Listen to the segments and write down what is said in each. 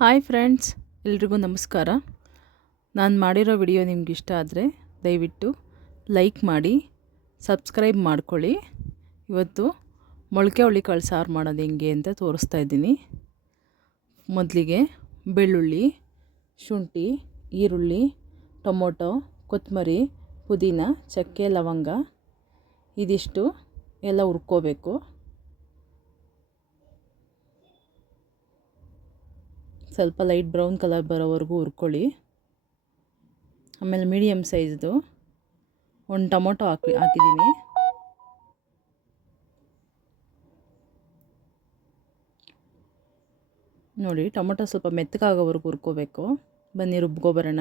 Hi friends, ಎಲ್ರಿಗೂ ನಮಸ್ಕಾರ. ನಾನು ಮಾಡಿರೋ ವಿಡಿಯೋ ನಿಮ್ಗೆ ಇಷ್ಟ ಆದರೆ ದಯವಿಟ್ಟು ಲೈಕ್ ಮಾಡಿ, ಸಬ್ಸ್ಕ್ರೈಬ್ ಮಾಡ್ಕೊಳ್ಳಿ. ಇವತ್ತು ಮೊಳಕೆ ಹುಳಿಕಾಳು ಸಾರು ಮಾಡೋದು ಹೆಂಗೆ ಅಂತ ತೋರಿಸ್ತಾ ಇದ್ದೀನಿ. ಮೊದಲಿಗೆ ಬೆಳ್ಳುಳ್ಳಿ, ಶುಂಠಿ, ಈರುಳ್ಳಿ, ಟೊಮೊಟೊ ಕೊತ್ತಂಬರಿ ಪುದೀನ, ಚಕ್ಕೆ, ಲವಂಗ, ಇದಿಷ್ಟು ಎಲ್ಲ ಹುರ್ಕೋಬೇಕು. ಸ್ವಲ್ಪ ಲೈಟ್ ಬ್ರೌನ್ ಕಲರ್ ಬರೋವರೆಗೂ ಹುರ್ಕೊಳ್ಳಿ. ಆಮೇಲೆ ಮೀಡಿಯಮ್ ಸೈಜ್ದು ಒಂದು ಟೊಮೊಟೊ ಹಾಕಿ ಹಾಕಿದ್ದೀನಿ ನೋಡಿ, ಟೊಮೊಟೊ ಸ್ವಲ್ಪ ಮೆತ್ತಗಾಗೋವರೆಗೂ ಹುರ್ಕೋಬೇಕು. ಬನ್ನಿ ರುಬ್ಕೊಬರೋಣ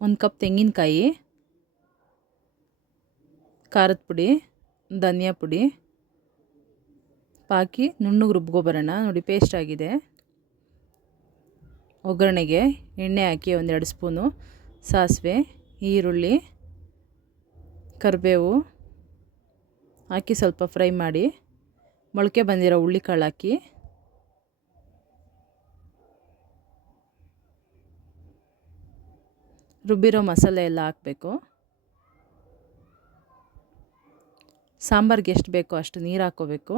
ಒಂದು ಕಪ್ ತೆಂಗಿನಕಾಯಿ, ಖಾರದ ಪುಡಿ, ಧನಿಯಾ ಪುಡಿ, ಪಾಕಿ ನುಣ್ಣಗೆ ರುಬ್ಕೊಬರೋಣ. ನೋಡಿ ಪೇಸ್ಟ್ ಆಗಿದೆ. ಒಗ್ಗರಣೆಗೆ ಎಣ್ಣೆ ಹಾಕಿ ಒಂದೆರಡು ಸ್ಪೂನು ಸಾಸಿವೆ, ಈರುಳ್ಳಿ, ಕರಿಬೇವು ಹಾಕಿ ಸ್ವಲ್ಪ ಫ್ರೈ ಮಾಡಿ, ಮೊಳಕೆ ಬಂದಿರೋ ಹುಳ್ಳಿಕಾಳು ಹಾಕಿ ರುಬ್ಬಿರೋ ಮಸಾಲೆ ಎಲ್ಲ ಹಾಕಬೇಕು. ಸಾಂಬಾರ್ಗೆ ಎಷ್ಟು ಬೇಕೋ ಅಷ್ಟು ನೀರು ಹಾಕೋಬೇಕು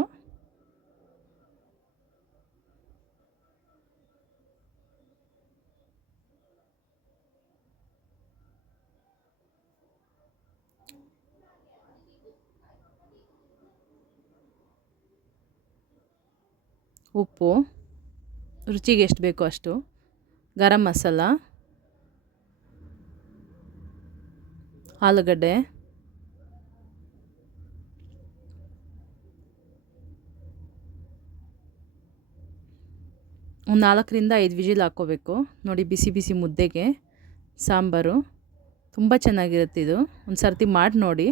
ಉಪ್ಪು. ರುಚಿಗೆ ಎಷ್ಟು ಬೇಕೋ ಅಷ್ಟು. ಗರಂ ಮಸಾಲ. ಆಲೂಗಡ್ಡೆ. ಒಂದು ನಾಲ್ಕರಿಂದ ಐದು ವಿಜಿಲ್ ಹಾಕ್ಕೋಬೇಕು. ನೋಡಿ ಬಿಸಿ ಬಿಸಿ ಮುದ್ದೆಗೆ ಸಾಂಬಾರು. ತುಂಬ ಚೆನ್ನಾಗಿರುತ್ತೆ ಇದು. ಒಂದು ಸರ್ತಿ ಮಾಡಿ ನೋಡಿ